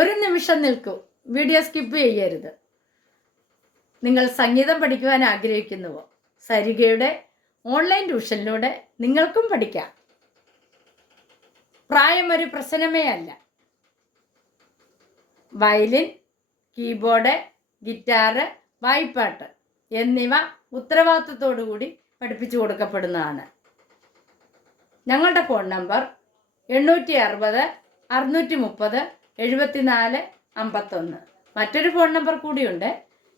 ഒരു നിമിഷം നിൽക്കൂ, വീഡിയോ സ്കിപ്പ് ചെയ്യരുത്. നിങ്ങൾ സംഗീതം പഠിക്കുവാൻ ആഗ്രഹിക്കുന്നുവോ? സരിഗയുടെ ഓൺലൈൻ ട്യൂഷനിലൂടെ നിങ്ങൾക്കും പഠിക്കാം. പ്രായം ഒരു പ്രശ്നമേ അല്ല. വയലിൻ, കീബോർഡ്, ഗിറ്റാറ്, വായ്പ്പാട്ട് എന്നിവ ഉത്തരവാദിത്വത്തോടുകൂടി പഠിപ്പിച്ചു കൊടുക്കപ്പെടുന്നതാണ്. ഞങ്ങളുടെ ഫോൺ നമ്പർ 860 630 74 51. മറ്റൊരു ഫോൺ നമ്പർ കൂടിയുണ്ട്,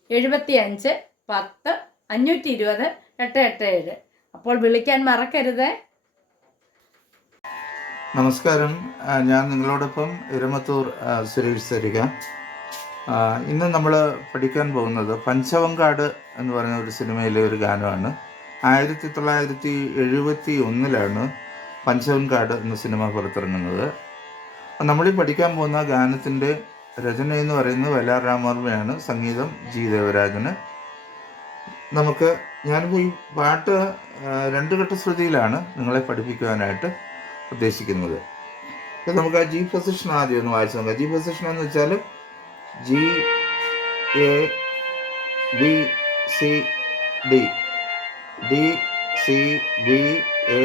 75 10 520 887. അപ്പോൾ വിളിക്കാൻ മറക്കരുത്. നമസ്കാരം, ഞാൻ നിങ്ങളോടൊപ്പം ഇരമത്തൂർ സുരേഷ് സരിക. ഇന്ന് നമ്മൾ പഠിക്കാൻ പോകുന്നത് പഞ്ചവങ്കാട് എന്ന് പറയുന്ന ഒരു സിനിമയിലെ ഒരു ഗാനമാണ്. 1971 പഞ്ചവങ്കാട് എന്ന സിനിമ പുറത്തിറങ്ങുന്നത്. നമ്മളീ പഠിക്കാൻ പോകുന്ന ഗാനത്തിൻ്റെ രചന എന്ന് പറയുന്നത് വയലാർ രാമവർമ്മയാണ്, സംഗീതം ജി ദേവരാജന്. ഞാനിപ്പോൾ ഈ പാട്ട് 2 ഘട്ടശ്രുതിയിലാണ് നിങ്ങളെ പഠിപ്പിക്കുവാനായിട്ട് ഉദ്ദേശിക്കുന്നത്. അപ്പോൾ നമുക്ക് ആ ജി പൊസിഷൻ ആദ്യം ഒന്ന് വായിച്ചു നോക്കാം. ജി പൊസിഷൻ എന്ന് വെച്ചാൽ G A B C D, D C B A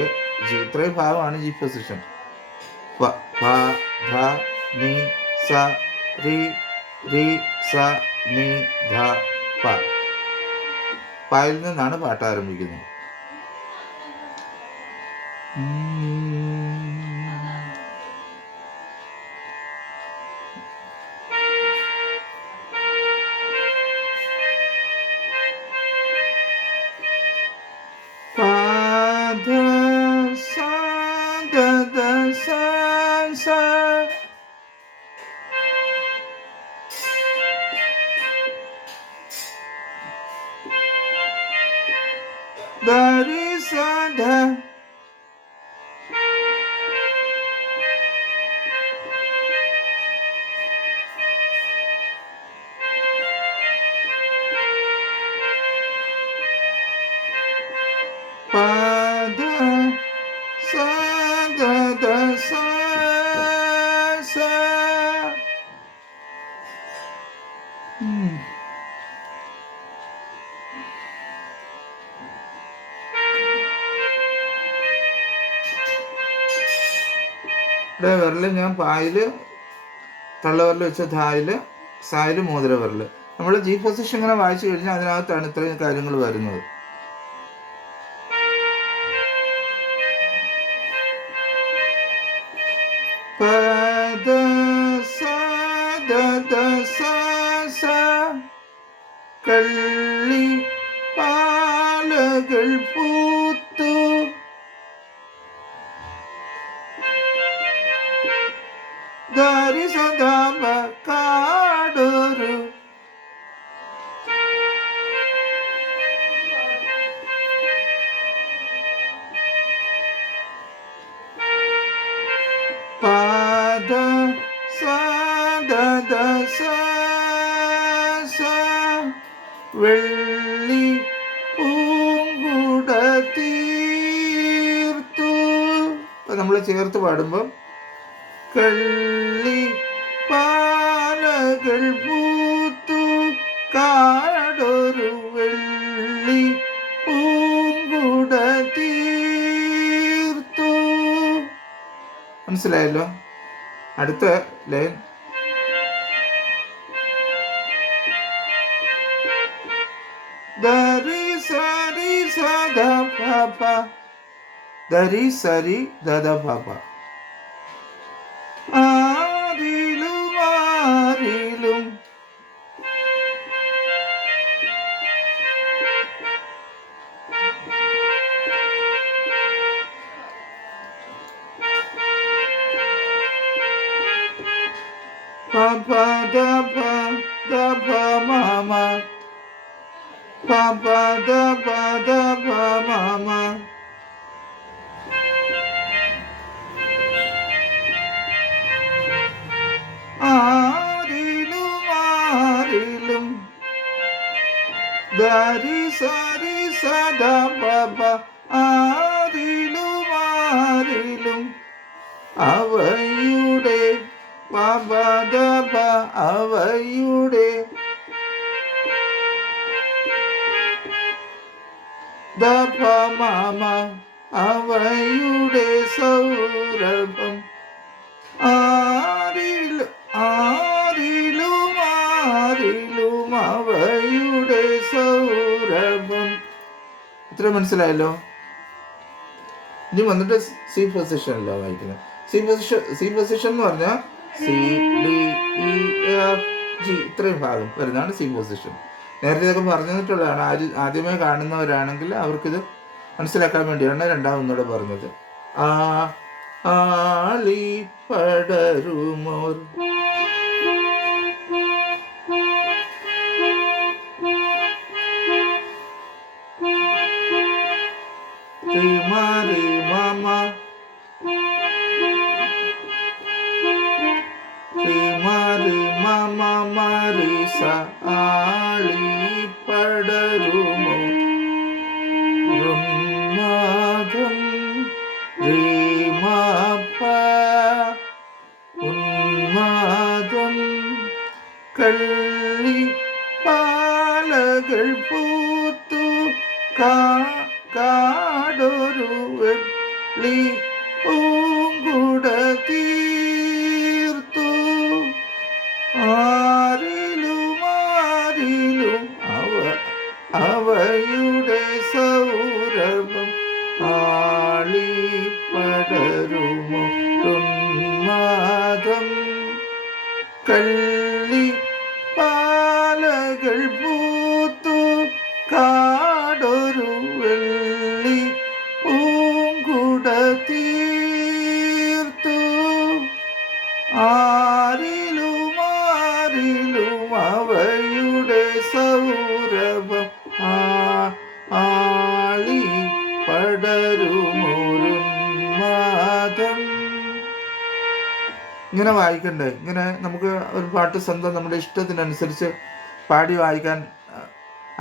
G, ഇത്രയും ഭാഗമാണ് ജി പൊസിഷൻ. പ ഫ ധ നി സ രി രി സ നി ധ പ. പായിൽ നിന്നാണ് പാട്ട് ആരംഭിക്കുന്നത്. ഇവിടെ വിരല് ഞാൻ പായില്, തള്ളവിരൽ വെച്ച ധായില്, സായില് മോതിര വിരല്. നമ്മൾ ജി പൊസിഷൻ ഇങ്ങനെ വായിച്ചു കഴിഞ്ഞാൽ അതിനകത്താണ് ഇത്രയും കാര്യങ്ങൾ വരുന്നത്. കള്ളി പാലകൾ പൂത്തു ദരിസദാമ കാടൊരു പാദ സദദ സ വെള്ളി പൂങ്കുട തീർത്തു. നമ്മൾ ചേർത്ത് പാടുമ്പോൾ കള്ളി പാലകൾ പൂത്തു കാടൊരു വെള്ളി പൂങ്കുട തീർത്തു. മനസ്സിലായല്ലോ? അടുത്ത ലൈൻ ദരി സരി സദ പ, ദരി സരി ദദ പ. ആരിലും ആരിലും പ പ ദ പ ദ പ മ മ, പ പ ദ പ ദ പ മ മ. ആരിലും ആരിലും ദരി സരി സദ പ. ആരിലും ആരിലും അവയുടെ പ ദപ അവയുടെ ദപ മമ അവയുടെ സൗരഭം ആരിലും അവയുടെ സൗരഭം. ഇത്ര മനസ്സിലായല്ലോ. ഇനി വന്നിട്ട് സി പൊസിഷനല്ല വായിക്കുന്നത്. സി പൊസിഷൻ എന്ന് പറഞ്ഞാൽ C D E F G ഇത്രയും ഭാഗം വരുന്നതാണ് സി പൊസിഷൻ. നേരത്തെ ഇതൊക്കെ പറഞ്ഞു തന്നിട്ടുള്ളതാണ്. ആദ്യമേ കാണുന്നവരാണെങ്കിൽ അവർക്കിത് മനസ്സിലാക്കാൻ വേണ്ടിയാണ് രണ്ടാമതൊന്നുകൂടെ പറഞ്ഞത്. ആളി പടരുമോർ മാറി മാമ മാറി മാമ മാറി സ ആളി പടരുമോ ഉന്മാദം റീമാപ്പ ഉന്മാദം കള്ളി പാലകൾ പൂത്തു കാടൊരു വെള്ളി പൂങ്കുട തീർത്തു ആരിലും അവയുടെ സൗരഭം ആളി പടരുമോ ഉന്മാദം കള്ളി പാലകൾ പൂത്തു കാടൊരു വെള്ളി പൂങ്കുട തീർത്തു ആരിലും അവയുടെ സൗരഭം ആളി പടരുമോരുന്മാദം. ഇങ്ങനെ വായിക്കണ്ടേ? ഇങ്ങനെ നമുക്ക് ഒരു പാട്ട് സ്വന്തം നമ്മുടെ ഇഷ്ടത്തിനനുസരിച്ച് പാടി വായിക്കാൻ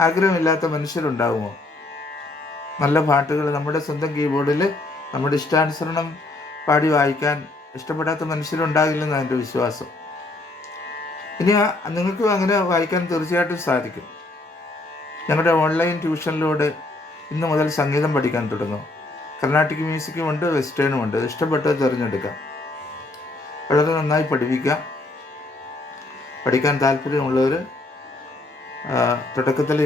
ആഗ്രഹമില്ലാത്ത മനുഷ്യരുണ്ടാകുമോ? നല്ല പാട്ടുകൾ നമ്മുടെ സ്വന്തം കീബോർഡിൽ നമ്മുടെ ഇഷ്ടാനുസരണം പാടി വായിക്കാൻ ഇഷ്ടപ്പെടാത്ത മനുഷ്യരുണ്ടാകില്ലെന്നാണ് എൻ്റെ വിശ്വാസം. ഇനി നിങ്ങൾക്ക് അങ്ങനെ വായിക്കാൻ തീർച്ചയായിട്ടും സാധിക്കും. ഞങ്ങളുടെ ഓൺലൈൻ ട്യൂഷനിലൂടെ ഇന്ന് മുതൽ സംഗീതം പഠിക്കാൻ തുടങ്ങും. കർണാട്ടിക് മ്യൂസിക്കും ഉണ്ട്, വെസ്റ്റേണും ഉണ്ട്. ഇഷ്ടപ്പെട്ടത് തിരഞ്ഞെടുക്കാം. വളരെ നന്നായി പഠിപ്പിക്കാം. പഠിക്കാൻ താല്പര്യമുള്ളവർ തുടക്കത്തിൽ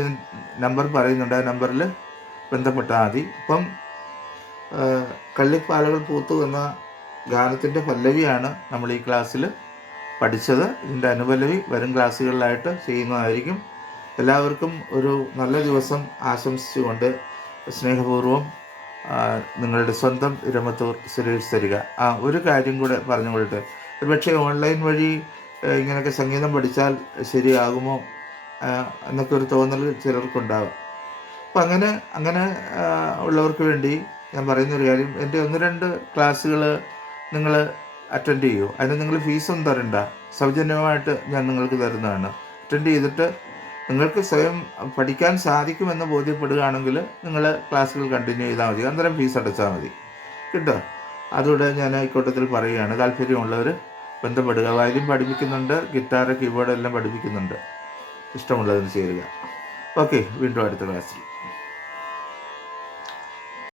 നമ്പർ പറയുന്നുണ്ട്. ആ നമ്പറിൽ ബന്ധപ്പെട്ടാൽ മതി. ഇപ്പം കള്ളിപ്പാലകൾ പൂത്തു എന്ന ഗാനത്തിൻ്റെ പല്ലവിയാണ് നമ്മൾ ഈ ക്ലാസ്സിൽ പഠിച്ചത്. ഇതിൻ്റെ അനുപല്ലവി വരും ക്ലാസ്സുകളിലായിട്ട് ചെയ്യുന്നതായിരിക്കും. എല്ലാവർക്കും ഒരു നല്ല ദിവസം ആശംസിച്ചുകൊണ്ട് സ്നേഹപൂർവ്വം നിങ്ങളുടെ സ്വന്തം ഇരമത്തൂർ സുരേഷ് തരിക. ഒരു കാര്യം കൂടെ പറഞ്ഞുകൊള്ളട്ടെ. ഒരുപക്ഷെ ഓൺലൈൻ വഴി ഇങ്ങനെയൊക്കെ സംഗീതം പഠിച്ചാൽ ശരിയാകുമോ എന്നൊക്കെ ഒരു തോന്നൽ ചിലർക്കുണ്ടാകും. അപ്പം അങ്ങനെ ഉള്ളവർക്ക് വേണ്ടി ഞാൻ പറയുന്നൊരു കാര്യം, എൻ്റെ 1-2 ക്ലാസ്സുകൾ നിങ്ങൾ അറ്റൻഡ് ചെയ്യൂ. അതിന് നിങ്ങൾ ഫീസൊന്നും തരണ്ട, സൗജന്യമായിട്ട് ഞാൻ നിങ്ങൾക്ക് തരുന്നതാണ്. അറ്റൻഡ് ചെയ്തിട്ട് നിങ്ങൾക്ക് സ്വയം പഠിക്കാൻ സാധിക്കുമെന്ന് ബോധ്യപ്പെടുകയാണെങ്കിൽ നിങ്ങൾ ക്ലാസ്സുകൾ കണ്ടിന്യൂ ചെയ്താൽ മതി. അന്നേരം ഫീസ് അടച്ചാൽ മതി. കേട്ടോ? അതുകൂടെ ഞാൻ ഇക്കൂട്ടത്തിൽ പറയുകയാണ്. താല്പര്യമുള്ളവർ ബന്ധപ്പെടുക. വയലിൻ പഠിപ്പിക്കുന്നുണ്ട്, ഗിറ്റാർ, കീബോർഡ് എല്ലാം പഠിപ്പിക്കുന്നുണ്ട്. ഇഷ്ടമുള്ളതിന് ചേരുക. ഓക്കെ, വീണ്ടും അടുത്ത ക്ലാസ്സിൽ.